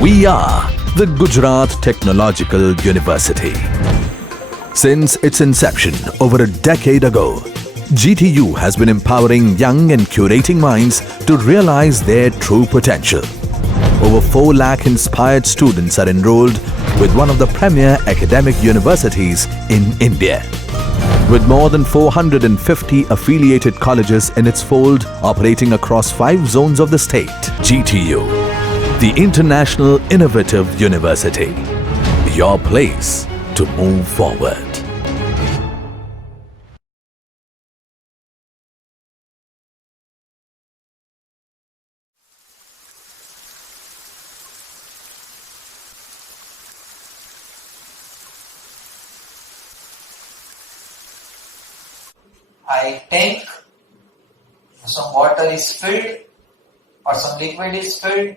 We are the Gujarat Technological University. Since its inception over a decade ago, GTU has been empowering young and curating minds to realize their true potential. Over 4 lakh inspired students are enrolled with one of the premier academic universities in India. With more than 450 affiliated colleges in its fold operating across 5 zones of the state, GTU, the International Innovative University, your place to move forward. I tank, some water is filled or some liquid is filled.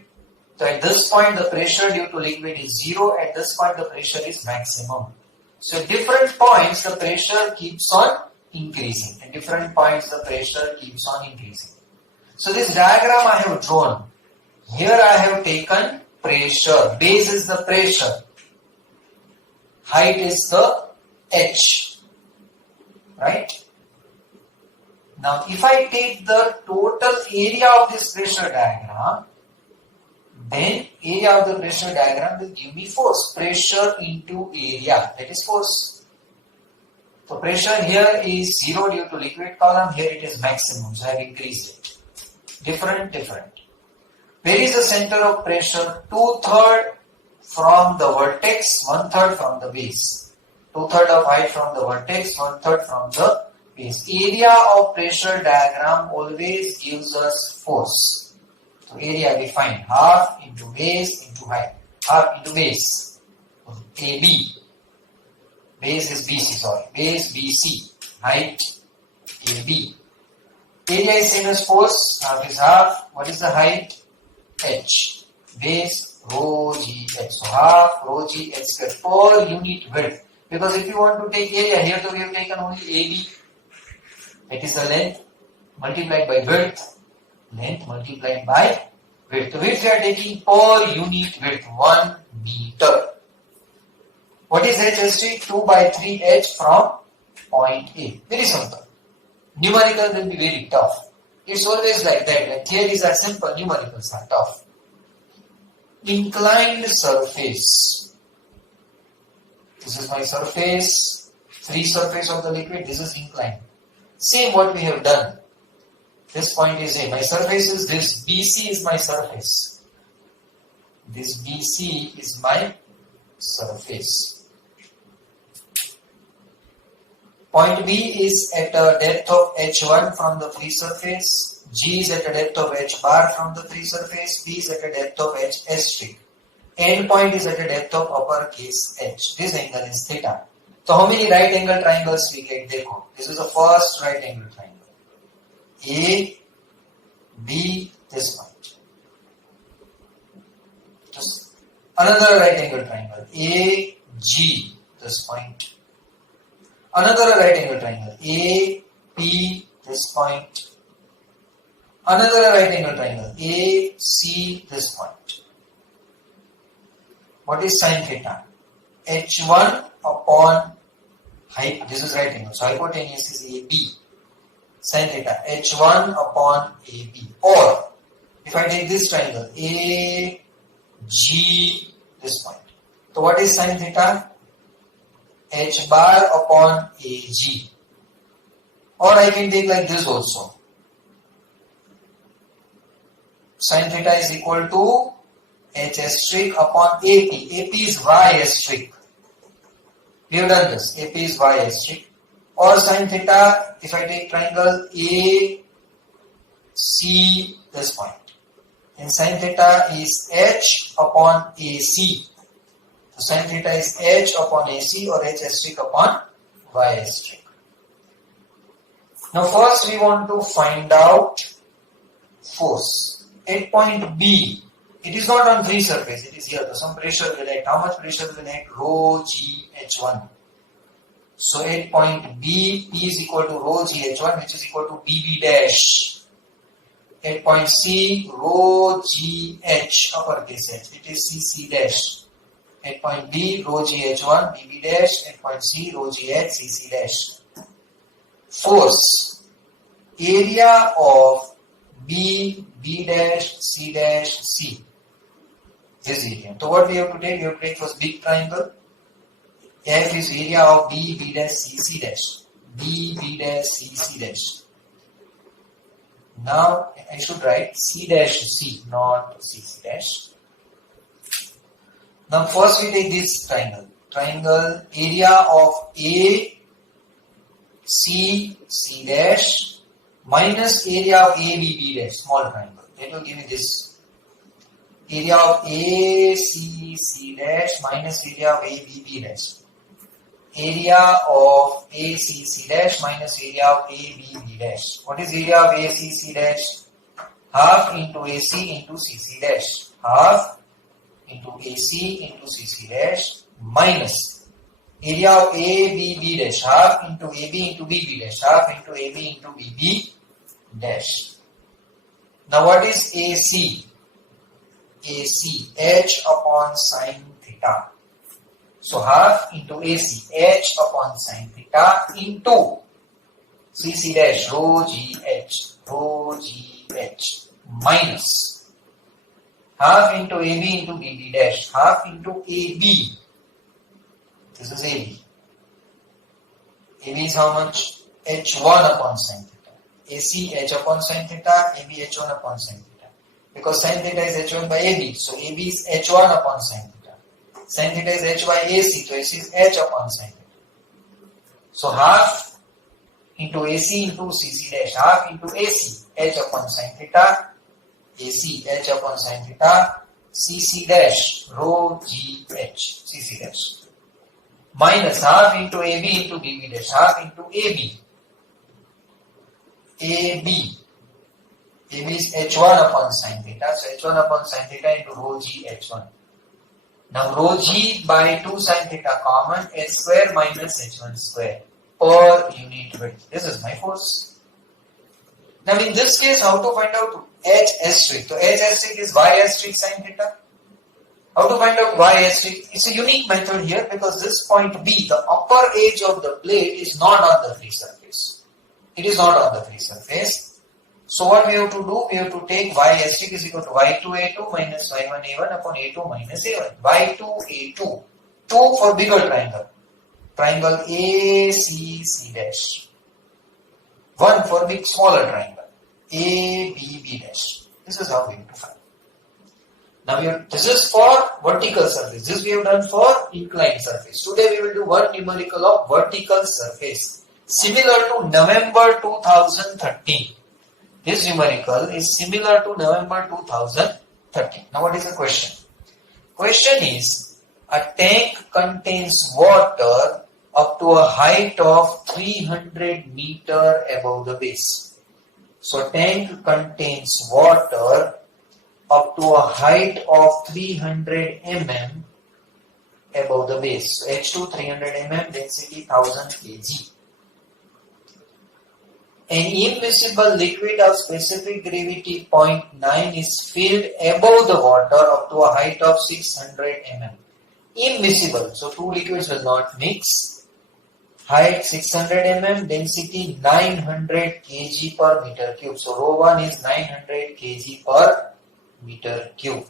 So at this point the pressure due to liquid is 0, at this point the pressure is maximum. So at different points the pressure keeps on increasing. At different points the pressure keeps on increasing. So this diagram I have drawn. Here I have taken pressure. Base is the pressure. Height is the H. Right? Now, if I take the total area of this pressure diagram, then area of the pressure diagram will give me force. Pressure into area, that is force. So, pressure here is 0 due to liquid column, here it is maximum, so I have increased it. Different. Where is the center of pressure? 2/3 from the vertex, 1/3 from the base. 2/3 of height from the vertex, 1/3 from the base. Area of pressure diagram always gives us force. So area we find half into base into height. Half into base. AB. Base is BC, sorry. Base BC. Height AB. Area is same as force. Half is half. What is the height? H. Base rho GH. So half rho GH square per unit width. Because if you want to take area, here we have taken only AB. It is the length multiplied by width. Length multiplied by width. The width we are taking per unit width, 1 meter. What is H? 2/3h from point A. Very simple. Numerical will be very tough. It's always like that. Like theories are simple, numericals are tough. Inclined surface. This is my surface. Free surface of the liquid. This is inclined. Same what we have done. This point is A. My surface is this. BC is my surface. This BC is my surface. Point B is at a depth of H1 from the free surface. G is at a depth of H bar from the free surface. B is at a depth of H strip. End point is at a depth of uppercase H. This angle is theta. So how many right angle triangles we get? Dekho. This is the first right angle triangle. A, B, this point. Just another right angle triangle. A, G, this point. Another right angle triangle. A, P, this point. Another right angle triangle. A, C, this point. What is sin theta? H1 upon height. This is right angle. So hypotenuse is AB. Sin theta. H1 upon AB. Or if I take this triangle A, G, this point. So what is sin theta? H bar upon AG. Or I can take like this also. Sin theta is equal to H asterisk upon AP. AP is Y asterisk. We have done this. AP is Y asterisk. Or sin theta, if I take triangle A, C, this point. And sin theta is H upon AC. So sin theta is H upon AC or H asterisk upon Y asterisk. Now first we want to find out force. At point B, it is not on free surface, it is here. So some pressure will act. How much pressure will act? Rho G H1. So at point B, P is equal to rho G H1, which is equal to BB dash. At point C, rho G H, uppercase H, it is CC dash. At point B, rho GH1, BB dash. At point C, rho GH, CC dash. Force, area of B, B dash, C dash, C. This area. So what we have to take? We have to take first big triangle. F is area of B, B dash, C, C dash. B, B dash, C, C dash. Now I should write C dash C, not C, C dash. Now first we take this triangle. Triangle area of A, C, C dash minus area of A, B, B dash, small triangle. That will give me this. Area of A, C, C dash minus area of A, B, B dash. Area of A, C, C dash minus area of A, B, B dash. What is area of A, C, C dash? Half into AC into CC dash. Half into AC into CC dash minus area of A, B, B dash. Half into AB into BB dash. Half into AB into BB dash. Now what is AC? AC, H upon sine theta. So half into AC, H upon sine theta into CC dash, rho GH minus half into AB into BB dash, half into AB. This is AB. AB is how much? H1 upon sine theta. AC H upon sine theta, AB H1 upon sine theta. Because sine theta is H1 by AB, so AB is H1 upon sine theta. Sine theta is H by AC, so AC is H upon sine theta. So half into AC into CC dash, half into AC, H upon sine theta, AC, H upon sine theta, CC dash, rho GH, CC dash. Minus half into AB into BB dash, half into AB. AB. AB is H1 upon sine theta, so H1 upon sine theta into rho GH1. Now rho G by 2 sine theta common, H square minus H1 square per unit width. This is my force. Now in this case, how to find out H asterisk? So H asterisk is Y asterisk sine theta. How to find out Y asterisk? It's a unique method here because this point B, the upper edge of the plate, is not on the free surface. It is not on the free surface. So what we have to do? We have to take Y asterisk is equal to Y2A2 minus Y1A1 upon A2 minus A1. Y2A2. 2 for bigger triangle. Triangle ACC dash. 1 for big smaller triangle. ABB dash. This is how we have to find. Now this is for vertical surface. This we have done for inclined surface. Today we will do one numerical of vertical surface. Similar to November 2013. This numerical is similar to November 2013. Now what is the question? Question is, a tank contains water up to a height of 300 meter above the base. So tank contains water up to a height of 300 mm above the base. So H2 300 mm, density 1000 kg. An immiscible liquid of specific gravity 0.9 is filled above the water up to a height of 600 mm. Immiscible, so two liquids will not mix. Height 600 mm, density 900 kg per meter cube. So rho 1 is 900 kg per meter cube.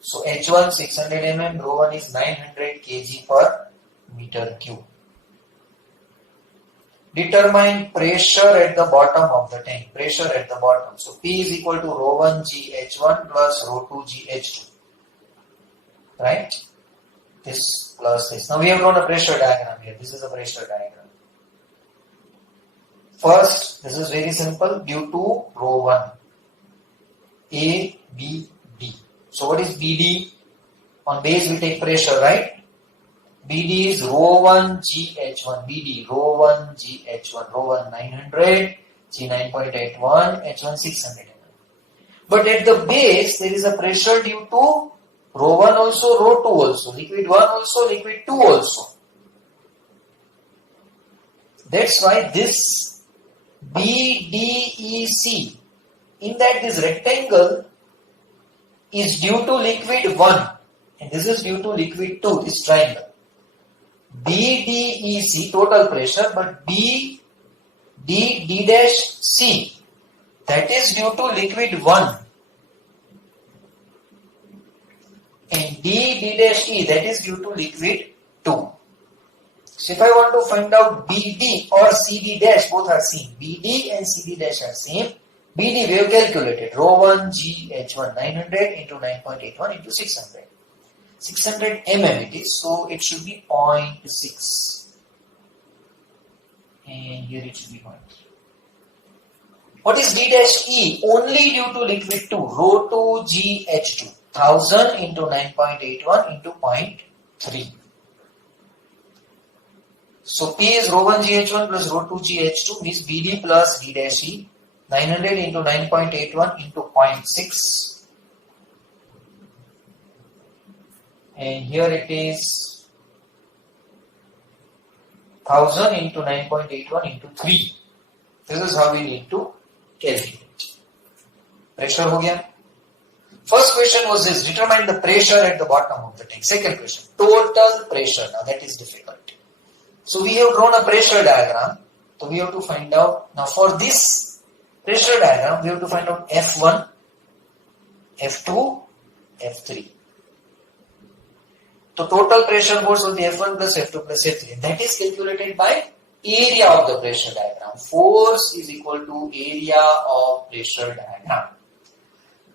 So H1 600 mm, rho 1 is 900 kg per meter cube. Determine pressure at the bottom of the tank. Pressure at the bottom. So P is equal to rho 1 GH1 plus rho 2 GH2. Right? This plus this. Now we have drawn a pressure diagram here. This is a pressure diagram. First, this is very simple. Due to rho 1. A, B, D. So what is BD? On base we take pressure, right? BD is rho 1 GH1. BD, rho 1 GH1. Rho 1 900, G 9.81, H1 600 mm. But at the base, there is a pressure due to rho 1 also, rho 2 also. Liquid 1 also, liquid 2 also. That's why this BDEC in that this rectangle is due to liquid 1 and this is due to liquid 2, this triangle. BDEC total pressure, but BD dash C, that is due to liquid 1 and DD dash E, that is due to liquid 2. So if I want to find out BD or CD dash, both are same. BD and CD dash are same. BD we have calculated rho 1 GH1 900 into 9.81 into 600. 600 mm it is, so it should be 0.6 and here it should be 0.3. What is D dash E? Only due to liquid 2, rho 2 GH2, 1000 into 9.81 into 0.3. So P is rho 1 GH1 plus rho 2 GH2 means BD plus D dash E, 900 into 9.81 into 0.6. And here it is 1000 into 9.81 into 3. This is how we need to calculate. Pressure ho gaya. First question was this, determine the pressure at the bottom of the tank. Second question, total pressure. Now that is difficult. So we have drawn a pressure diagram. So we have to find out, now for this pressure diagram, we have to find out F1, F2, F3. So total pressure force will be F1 plus F2 plus F3. That is calculated by area of the pressure diagram. Force is equal to area of pressure diagram.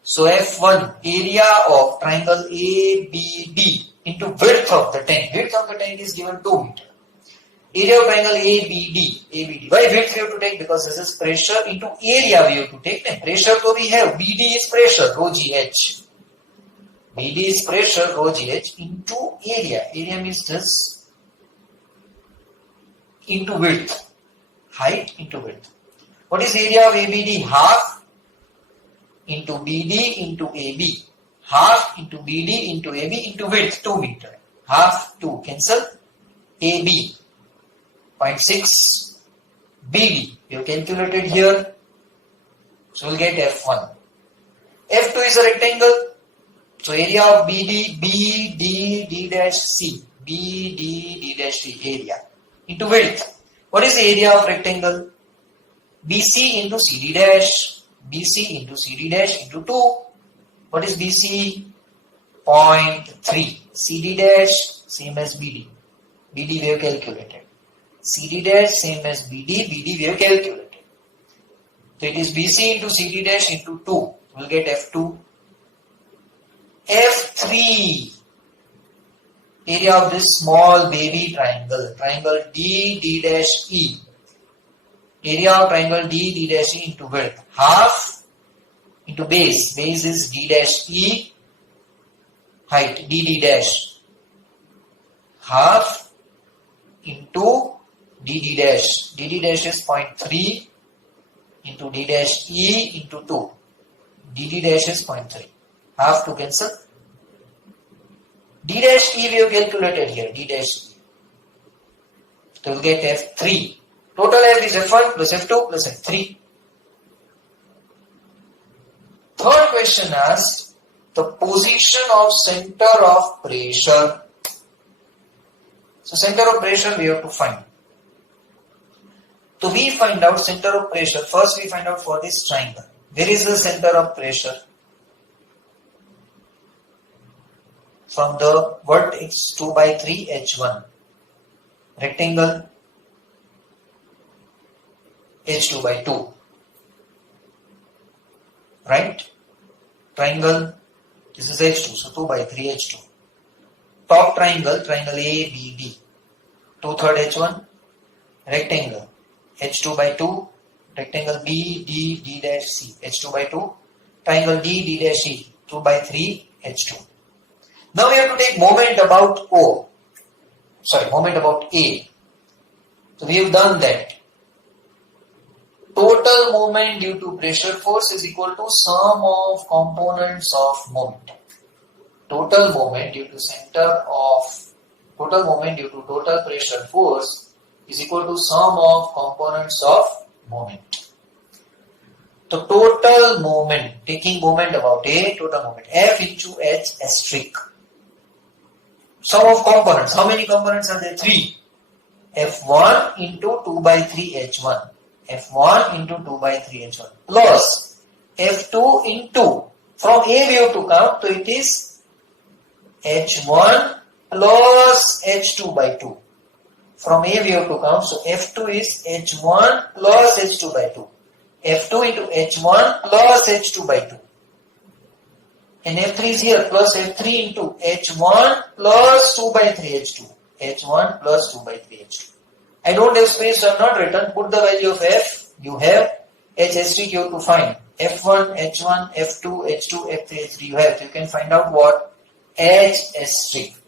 So F1, area of triangle ABD into width of the tank. Width of the tank is given 2 meter. Area of triangle ABD. Why width we have to take? Because this is pressure into area we have to take. And pressure so we have. BD is pressure, rho GH. BD is pressure, rho GH into area. Area means this into width. Height into width. What is area of ABD? Half into BD into AB. Half into BD into AB into width, 2 meter. Half 2 cancel. AB 0.6. BD we have calculated here. So we'll get F1. F2 is a rectangle. So area of BD, BD dash C, BD dash C area into width. What is the area of rectangle? BC into CD dash, BC into CD dash into 2. What is BC? 0.3. CD dash same as BD. BD we have calculated. CD dash same as BD, BD we have calculated. So it is BC into CD dash into 2. We'll get F2. F3, area of this small baby triangle, triangle D dash E. Area of triangle D dash E into width, half into base. Base is D dash E, height DD dash, half into DD dash. DD dash is 0.3 into D dash E into 2. DD dash is 0.3. Half to cancel. D dash E we have calculated here. D dash E. So we'll get F3. Total F is F1 plus F2 plus F3. Third question asks the position of center of pressure. So center of pressure we have to find. So we find out center of pressure. First we find out for this triangle. Where is the center of pressure? From the vertex 2 by 3 H1. Rectangle H2 by 2. Right? Triangle, this is H2, so 2 by 3 H2. Top triangle, triangle ABD. 2/3 H1. Rectangle H2 by 2. Rectangle BD dash C. H2 by 2. Triangle D dash E. 2 by 3 H2. Now we have to take moment about moment about A. So we have done that. Total moment due to pressure force is equal to sum of components of moment. Total moment due to total pressure force is equal to sum of components of moment. the total moment, taking moment about A, total moment, F into H asterisk. Sum of components. How many components are there? 3. F1 into 2 by 3 H1. F1 into 2 by 3 H1 plus F2 into, from A we have to count, so it is H1 plus H2 by 2. From A we have to count, so F2 is H1 plus H2 by 2. F2 into H1 plus H2 by 2. And F3 is here, plus F3 into H1 plus 2 by 3 H2. H1 plus 2 by 3 H2. I don't have space, so I have not written. Put the value of F. You have H asterisk you have to find. F1, H1, F2, H2, F3, H3 you have. So you can find out what? H asterisk.